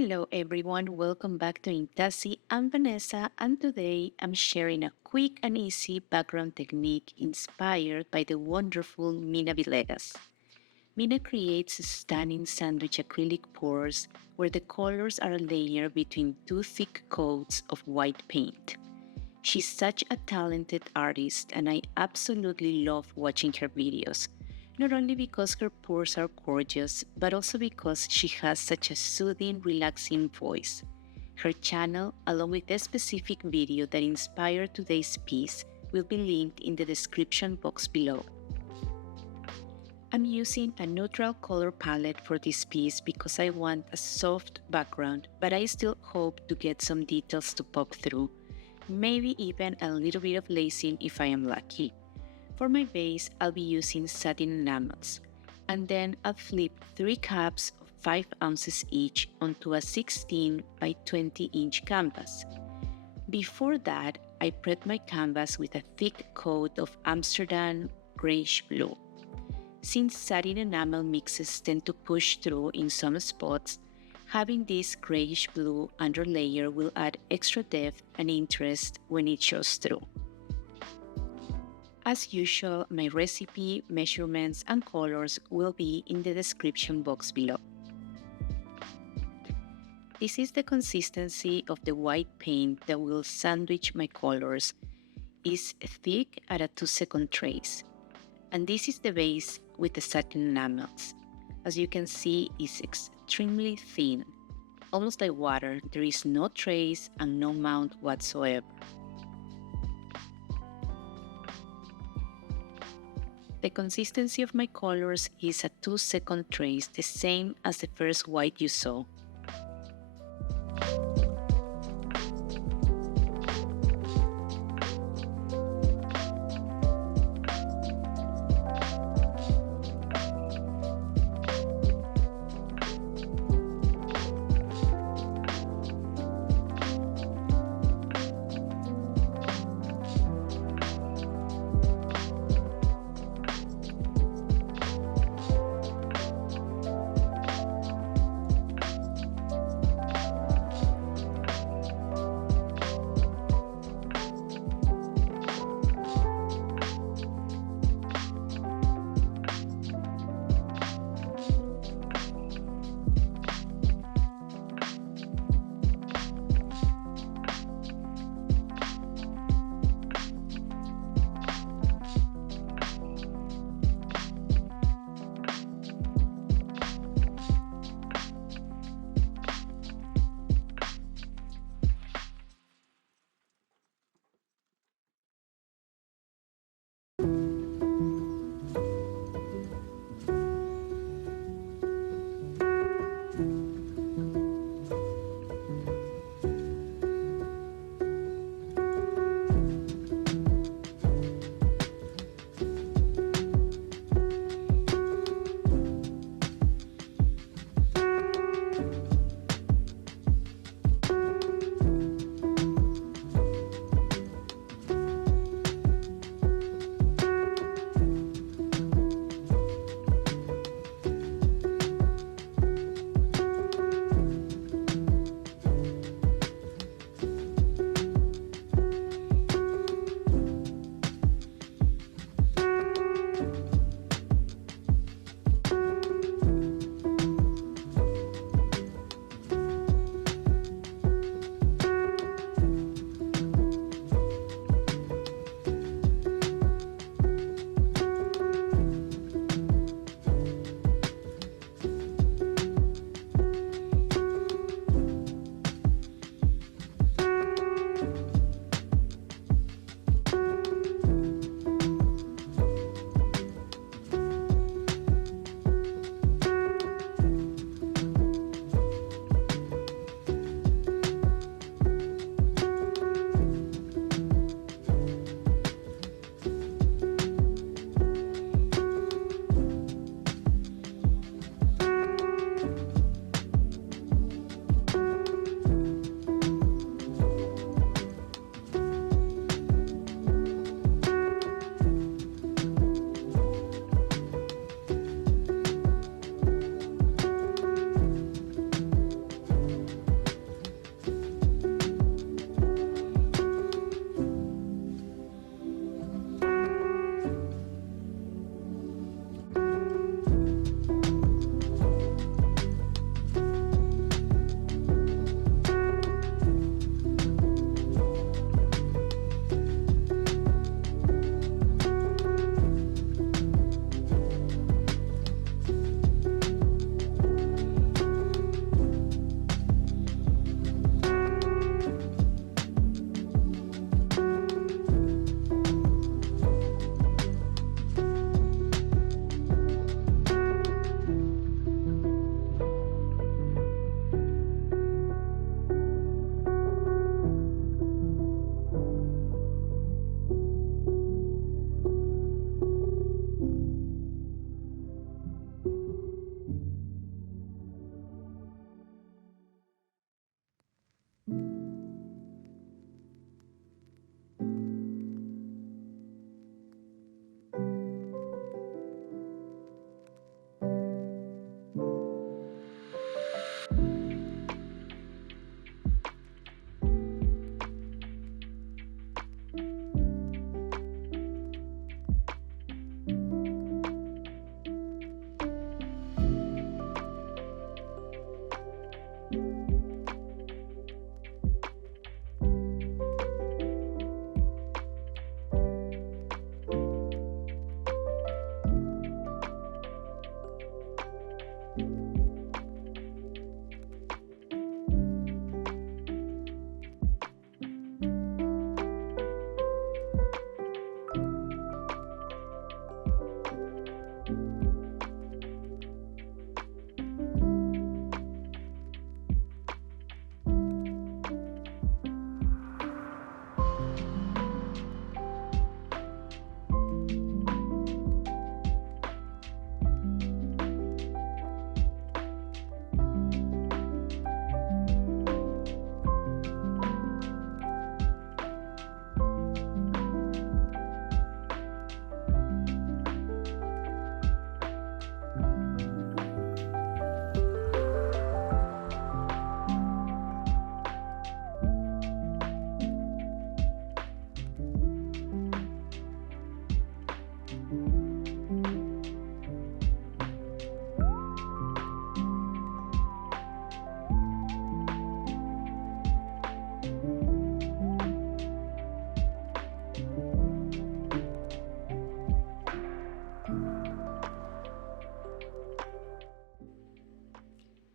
Hello everyone, welcome back to Intasi. I'm Vanessa and today I'm sharing a quick and easy background technique inspired by the wonderful Mina Villegas. Mina creates stunning sandwich acrylic pours where the colors are layered between two thick coats of white paint. She's such a talented artist, and I absolutely love watching her videos. Not only because her pours are gorgeous, but also because she has such a soothing, relaxing voice. Her channel, along with the specific video that inspired today's piece, will be linked in the description box below. I'm using a neutral color palette for this piece because I want a soft background, but I still hope to get some details to pop through, maybe even a little bit of lacing if I am lucky. For my base, I'll be using satin enamels, and then I'll flip 3 cups of 5 ounces each onto a 16 by 20-inch canvas. Before that, I prep my canvas with a thick coat of Amsterdam grayish blue. Since satin enamel mixes tend to push through in some spots, having this grayish blue underlayer will add extra depth and interest when it shows through. As usual, my recipe, measurements, and colors will be in the description box below. This is the consistency of the white paint that will sandwich my colors. It's thick at a 2-second trace. And this is the base with the satin enamels. As you can see, it's extremely thin. Almost like water, there is no trace and no mount whatsoever. The consistency of my colors is a 2-second trace, the same as the first white you saw.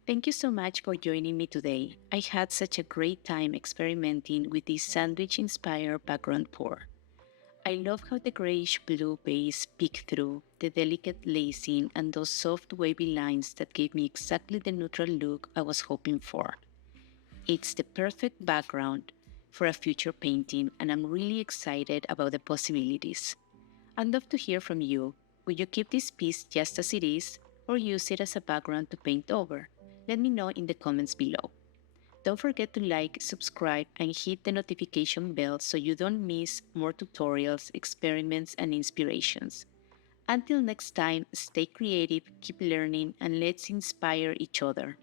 Thank you so much for joining me today. I had such a great time experimenting with this sandwich inspired background pour. I love how the grayish blue base peeked through, the delicate lacing, and those soft wavy lines that gave me exactly the neutral look I was hoping for. It's the perfect background for a future painting, and I'm really excited about the possibilities. I'd love to hear from you. Will you keep this piece just as it is, or use it as a background to paint over? Let me know in the comments below. Don't forget to like, subscribe, and hit the notification bell so you don't miss more tutorials, experiments, and inspirations. Until next time, stay creative, keep learning, and let's inspire each other.